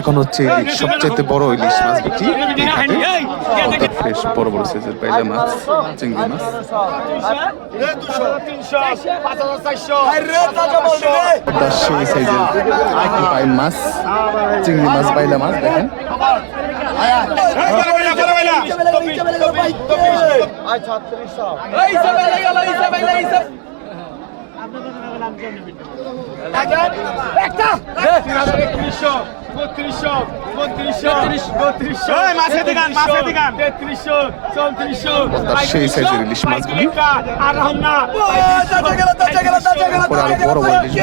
এখন হচ্ছে সবচেয়ে বড় ইলিশ মাছ বিক্রি ফ্রেশ বড় বড় সাইজের পাইলা মাছ, চিংড়ি মাছ। সেই সাইজের পাইল মাছ, চিংড়ি মাছ পাইলা মাছ, দেখেন। বত্রিশশো বত্রিশশো বত্রিশশো বত্রিশশো মাছের দোকান মাছের দোকান তেত্রিশশো চৌত্রিশশো সেই সাইজের ইলিশ মাছগুলি আর রহম না বড় বড় ইলিশ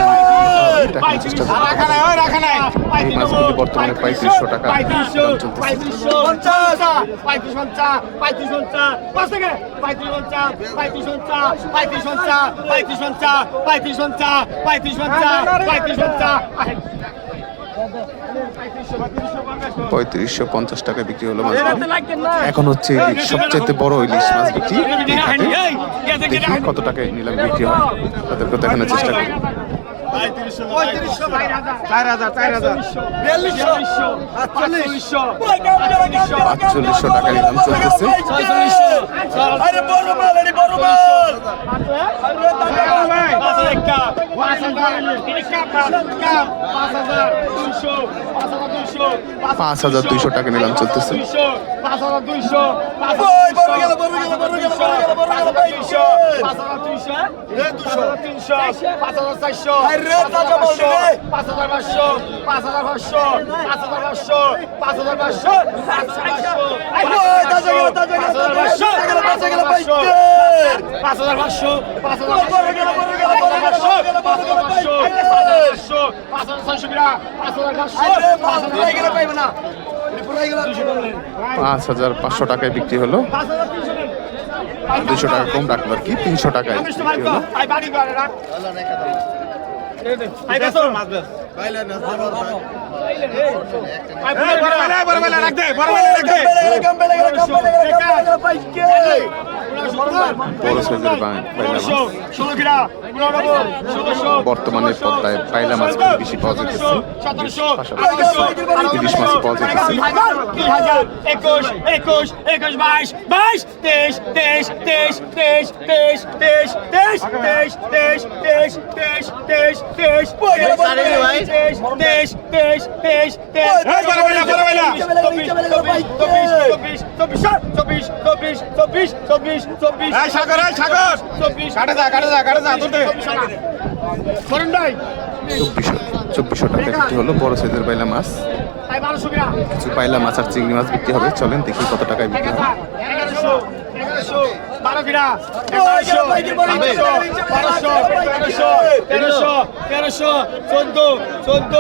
এই মাছগুলি বর্তমানে পঁয়ত্রিশশো টাকা পঁয়ত্রিশশো পঞ্চাশ পঁয়ত্রিশ পঞ্চাশ পঁয়ত্রিশ পঞ্চাশ পাঁচ থেকে পঁয়ত্রিশ পঞ্চাশ পঁয়ত্রিশ পঞ্চাশ পঁয়ত্রিশ পঞ্চাশ পঁয়ত্রিশ পঞ্চাশ পঁয়ত্রিশ পঞ্চাশ পঁয়ত্রিশ পঞ্চাশ পঁয়ত্রিশ পঞ্চাশ পঁয়ত্রিশশো পঞ্চাশ টাকা বিক্রি হলো মাছ এখন হচ্ছে ইলিশ সবচেয়ে বড় ইলিশ মাছ বিক্রি দেখি কত টাকায় নিলাম বিক্রি হয় তাদেরকে দেখানোর চেষ্টা করি পাঁচ হাজার। দুইশো টাকা নিলাম চলতেছে। পাঁচ হাজার পাঁচ হাজার পাঁচশো পাঁচশো পাঁচ হাজার পাঁচশো পাঁচ হাজার পাঁচ হাজার পাঁচশো পাঁচ হাজার পাঁচশো পাঁচ হাজার পাঁচশো টাকায় বিক্রি হলো দুশো টাকা কম রাখল আর কি তিনশো টাকায় রাখ দে রাখ দে বড় সাইজের মাছ বর্তমানে পদ্মায় পাইলা মাছগুলো বেশি পাওয়া মাছ একুশ বাইশ বাইশ তেইশ তেইশ তেইশ তেইশ তেইশ তেইশ তেইশ তেইশ তেইশ তেইশ তেইশ তেইশ তেইশ তেইশ তেইশ তেইশ তেইশ তেইশ চব্বিশ চব্বিশ চব্বিশ চব্বিশ চব্বিশ চব্বিশ চব্বিশ চব্বিশ সাগর সাগর। চব্বিশ। কাটে যা কাটে যা কাটে যা তুলতে করুন ভাই। চব্বিশশো চব্বিশশো টাকা বিক্রি হলো। বড় সাইজের পাইলা মাছ। ভাই কিছু পাইলা মাছ আর চিংড়ি মাছ বিক্রি হবে। চলেন দেখি কত টাকায় বিক্রি হয় তেরোশো তেরোশো চোদ্দ চোদ্দ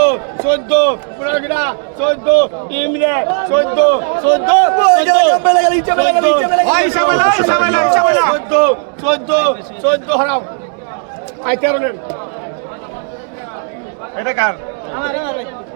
চোদ্দ পনেরো কিনা চোদ্দ ইমরে চোদ্দ চোদ্দ চোদ্দ চোদ্দ চোদ্দ হারাম। আই তেরো নেন। এটা কার? আমার।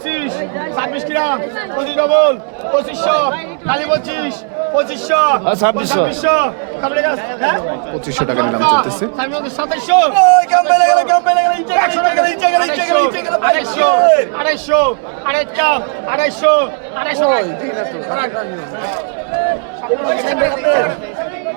পঁচিশ ছাব্বিশ কিরা পঁচিশ ডবল পঁচিশশো কালী পঁচিশ পঁচিশশো ছাব্বিশশো আড়াইশো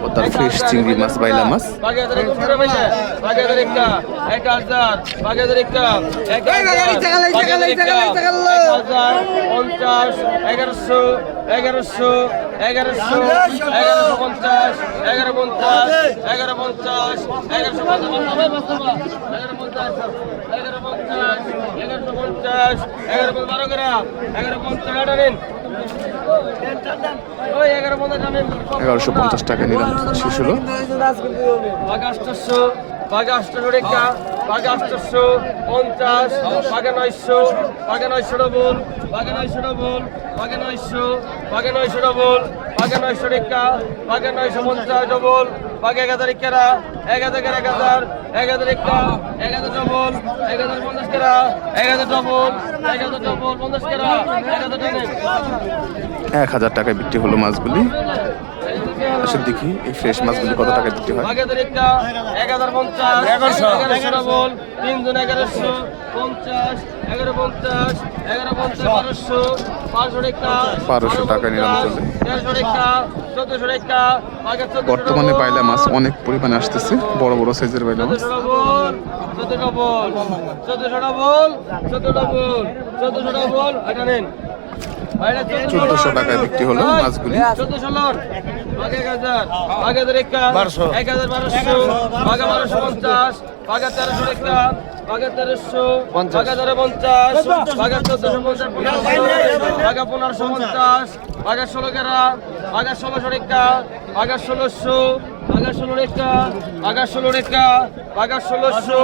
পদ্মার ফ্রেশ চিংড়ি মাছ বাইলা মাছ। পঞ্চাশ এগারোশো এগারোশো এগারোশো এগারোশো পঞ্চাশ এগারো পঞ্চাশ এগারো পঞ্চাশ এগারোশো পঞ্চাশ। এগারোশো পঞ্চাশ এগারো পঞ্চাশ বারো গ্রাম এগারো পঞ্চাশ এগারোশো পঞ্চাশ টাকা নিলাম শেষ হলো। বাঘা রেখা বাঘা পঞ্চাশ বাঘা নয়শো বাঘা নয়শো ডবল বাঘা নয়শো ডবল বাঘা নয়শো বাঘা নয়শো ডবল বাঘা নয়শো রেখা বাঘা নয়শো পঞ্চাশ ডবল। বাঘা এক হাজার কেরা এক হাজার এক হাজার এক হাজার একা এক হাজার ডবল, এক হাজার পঞ্চাশ কেরা এক হাজার ডবল, এক হাজার ডবল, পঞ্চাশ কেরা এক হাজার এক হাজার টাকায় বিক্রি হলো মাছগুলি। আসলে দেখি এই ফ্রেশ মাছগুলি কত টাকায় বিক্রি হয়। এক হাজার পঞ্চাশ এগারোশো। ডবল তিনজন এগারোশো। পঞ্চাশ। এগারো পঞ্চাশ। এগারো পঞ্চাশ। বারোশো। টাকা বারোশো টাকা নিলাম চলে। টাকা চোদ্দশো টাকা চোদ্দশো বর্তমানে পাইলা মাছ অনেক পরিমাণে আসতেছে। বড় বড় সাইজের পাইলা মাছ। চোদ্দশো ডবল চোদ্দ ডবল চোদ্দশো ডবল চোদ্দ ডবল চোদ্দশো ডবল এটা নিন। চোদ্দশো টাকায় বিক্রি হলো মাছগুলি। বাঘে বাঘে বারোশো। বাঘা বারোশো পঞ্চাশ। বাঘা তেরোশো একা বাঘা তেরোশো। বাঘা তেরো পঞ্চাশ। বাঘা চোদ্দশো পঞ্চাশ বাঘা পনেরোশো পঞ্চাশ। বাঘা ষোলো গেরা বাঘা ষোলোশো রেখা বাঘা ষোলোশো। বাঘা ষোলো রেখা বাঘা ষোলো রেখা বাঘা ষোলোশো।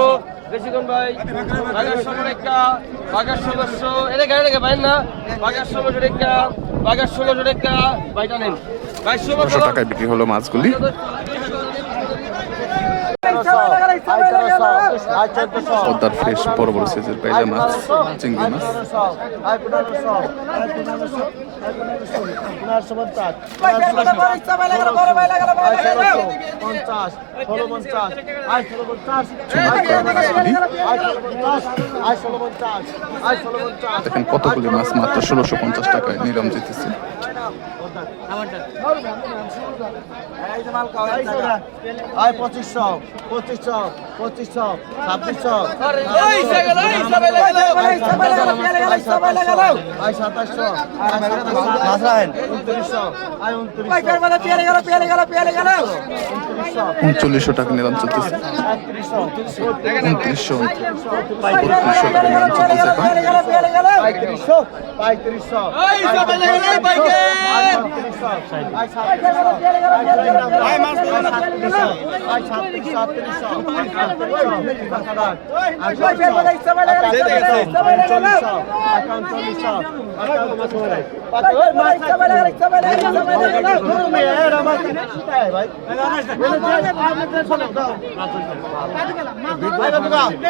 বেশি কোন ভাই? বাঘার ষোলো রেখা বাঘার ষোলোশো। এটা গাড়ি রেখে পাই না। ষোলোশো রেখা বাজার ষোলোশো নেন। ষোলোশো টাকায় বিক্রি হলো মাছগুলি। পদ্মার ফ্রেশ বড় বড় সাইজের চিংড়ি মাছ। দেখেন কতগুলি মাছ মাত্র ষোলোশো পঞ্চাশ টাকায় নিলাম যেতেছে। পঁচিশশো পঁচিশশো পঁচিশশো ছাব্বিশশো আয় সাতাশশো উনত্রিশশো আয় উনত্রিশশো উনত্রিশশো উনচল্লিশশো টাকা নিলাম চলতেছে। উনত্রিশশো বত্রিশশো টাকা নিলাম চলতেছে পঁয়ত্রিশশো পঁয়ত্রিশশো।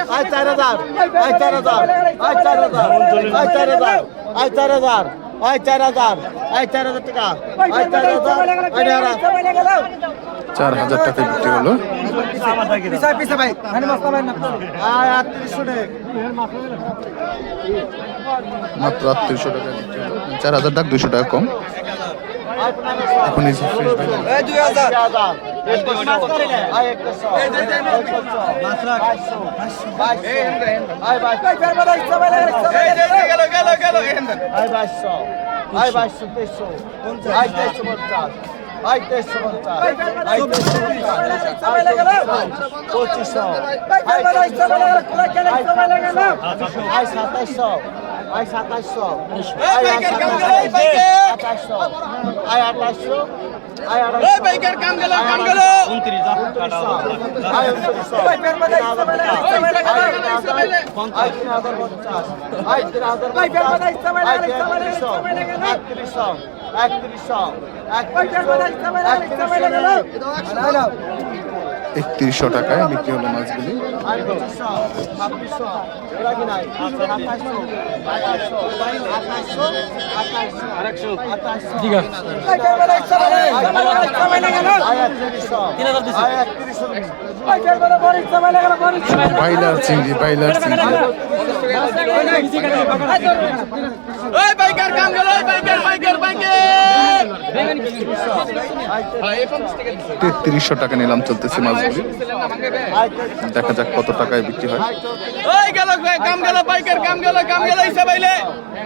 আয় চার হাজার আয় চার হাজার আয় চার হাজার আয় চার হাজার। আয় চার হাজার আয় চার হাজার টাকা আয় চার হাজার চার হাজার টাকায় বিক্রি হলো। টাকা মাত্র আটত্রিশশো টাকা চার হাজার টাকা দুশো টাকা কম। এখন এই পঁচিশশো আয় সাতাইশশো আয় সাতাইশশো আয় আঠাইশশো আয় তেত্রিশশো একত্রিশশো একত্রিশশো একত্রিশশো টাকায় বিক্রি হলো মাছগুলি। বাইলার চিংড়ি বাইলার চিংড়ি। বাইকার বাইকার বাইকার বাইকার তেত্রিশশো টাকা নিলাম চলতেছে মাছগুলি। দেখা যাক কত টাকায় বিক্রি হয়। ওই গেল কাম গেল, পাইকার, কাম গেল কাম গেল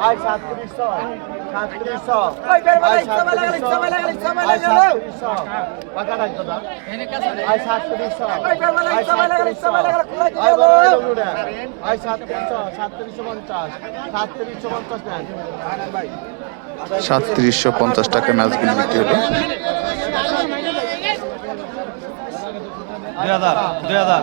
পঞ্চাশ। সাতত্রিশশো টাকা পঞ্চাশ টাকায় মাছগুলি বিক্রি হলো। দুই হাজার দুই হাজার।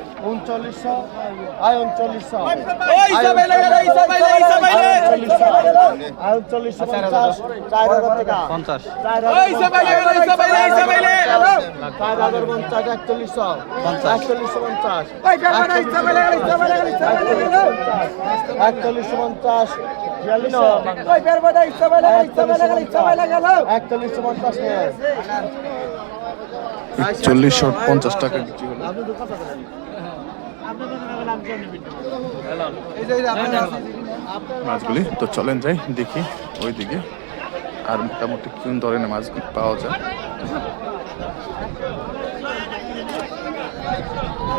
উনচল্লিশশো উনচল্লিশশো আই উনচল্লিশশো পঞ্চাশ চার হাজার টাকা পঞ্চাশ চার ওই হিসাব আইলে গেল হিসাব আইলে হিসাব আইলে চার হাজার পঞ্চাশ একচল্লিশশো একচল্লিশশো পঞ্চাশ একচল্লিশশো পঞ্চাশ একচল্লিশশো পঞ্চাশ নেই পঞ্চাশ টাকা বিক্রি হলো মাছগুলি তো চলেন যাই, দেখি ওই দিকে আর মোটামুটি কোন ধরনের মাছগুলি পাওয়া যায়?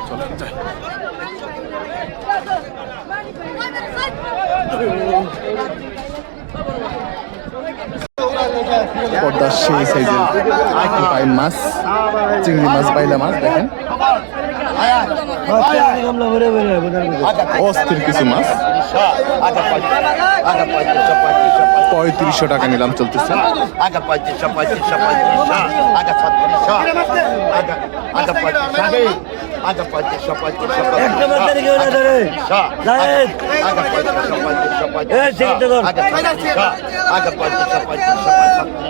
চলেন যাই। মাছ, চিংড়ি মাছ বাইলা মাছ, দেখেন। অস্থির পঁয়ত্রিশশো টাকা নিলাম চলতেছে আগা পঁয়ত্রিশশো পঁয়ত্রিশশো পঁয়ত্রিশশো আগা আগা আগা আগে আগা আগা আগা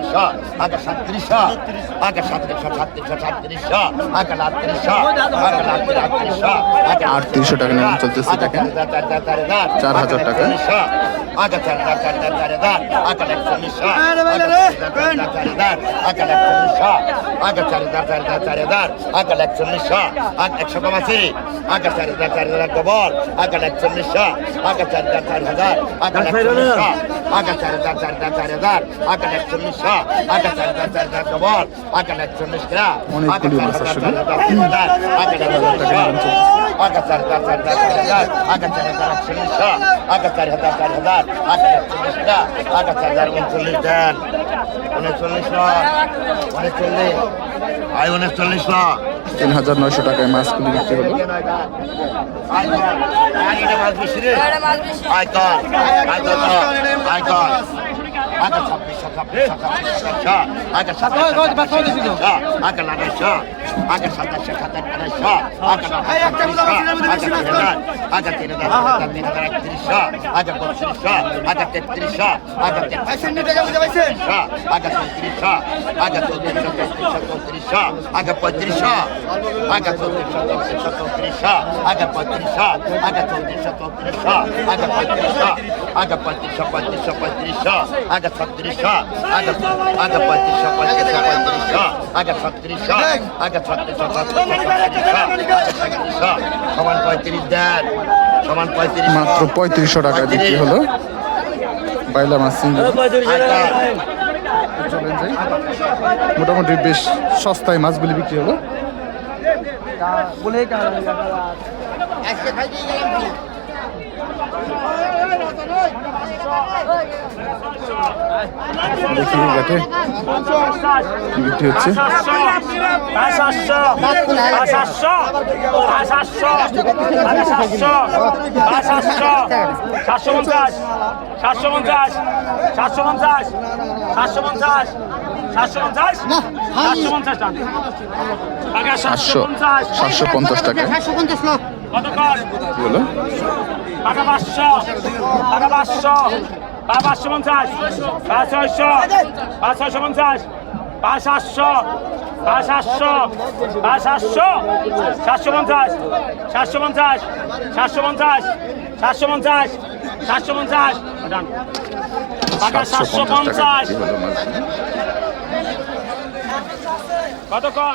আগা আগা সাতত্রিশশো আগা সাতত্রিশশো সাতত্রিশশো সাতত্রিশশো আগা আটত্রিশশো আগা আটত্রিশশো আগা আটত্রিশশো টাকা নিলাম চলতেছে দেখেন চার হাজার টাকা। আগা চার চার হাজার চার হাজার আগা একচল্লিশশো আগা একচল্লিশশো আগা চার হাজার চার হাজার চার হাজার আগা একচল্লিশশো আগ একশো কম আছে আগা চার হাজার চার হাজার ডবল আগা একচল্লিশশো আগা চার হাজার চার হাজার আগা একচল্লিশশো আগা চার হাজার চার হাজার চার হাজার আগা একচল্লিশশো আগা চার হাজার চার হাজার ডবল আগা একচল্লিশ গ্রা অনেকগুলি মাছ আসলে। আগা আগা চার হাজার চার হাজার চার হাজার আগা চার হাজার একচল্লিশশো আগা চার হাজার চার হাজার আগা একচল্লিশ গ্রা আগা চার হাজার উনচল্লিশ দেন আয় তিন হাজার নয়শো টাকায় মাছগুলি বিক্রি হলো। আয়কর আয়কর আয়কর আগা ছাব্বিশশো ছাব্বিশশো আগা সাতাশশো আগা আড়াইশো আগা সাতাশশো সাতাশ আড়াইশো আগা আগা তিন হাজার তিন হাজার একত্রিশশো আগা বত্রিশশো আগা তেত্রিশশো আগা তেত্রিশশো আগা চৌত্রিশশো আগা চৌত্রিশশো তেত্রিশশো চৌত্রিশশো আগা পঁয়ত্রিশশো আগা চৌত্রিশশো চৌত্রিশশো চৌত্রিশশো আগা পঁয়ত্রিশশো আগা চৌত্রিশশো চৌত্রিশশো আগা পঁয়ত্রিশশো আগা পঁয়ত্রিশশো পঁয়ত্রিশশো পঁয়ত্রিশশো আগা ছত্রিশশো আগা আগা পঁয়ত্রিশশো পঁয়ত্রিশশো পঁয়ত্রিশশো আগা ছত্রিশশো আগা ছত্রিশশো ছত্রিশশো ছত্রিশশো সমান পঁয়ত্রিশ দেন সমান পঁয়ত্রিশ মাত্র পঁয়ত্রিশশো টাকা বিক্রি হলো। বাইলা মাছ চলেন যাই। মোটামুটি বেশ সস্তায় মাছগুলি বিক্রি হলো। বলে দেখি ঘাটে বিক্রি হচ্ছে সাতশো পঞ্চাশ সাতশো পঞ্চাশ সাতশো পঞ্চাশ সাতশো পঞ্চাশ সাতশো পঞ্চাশ সাতশো সাতশো পঞ্চাশ। টাকা। টাকা পাঁচশো। পঞ্চাশ। পাঁচ ছয়শো। পাঁচ ছয়শো পঞ্চাশ। পাঁচ সাতশো। পাঁচ সাতশো। পাঁচ সাতশো। সাতশো পঞ্চাশ। সাতশো পঞ্চাশ। সাতশো পঞ্চাশ। সাতশো পঞ্চাশ। সাতশো পঞ্চাশ। সাতশো পঞ্চাশ। টাকা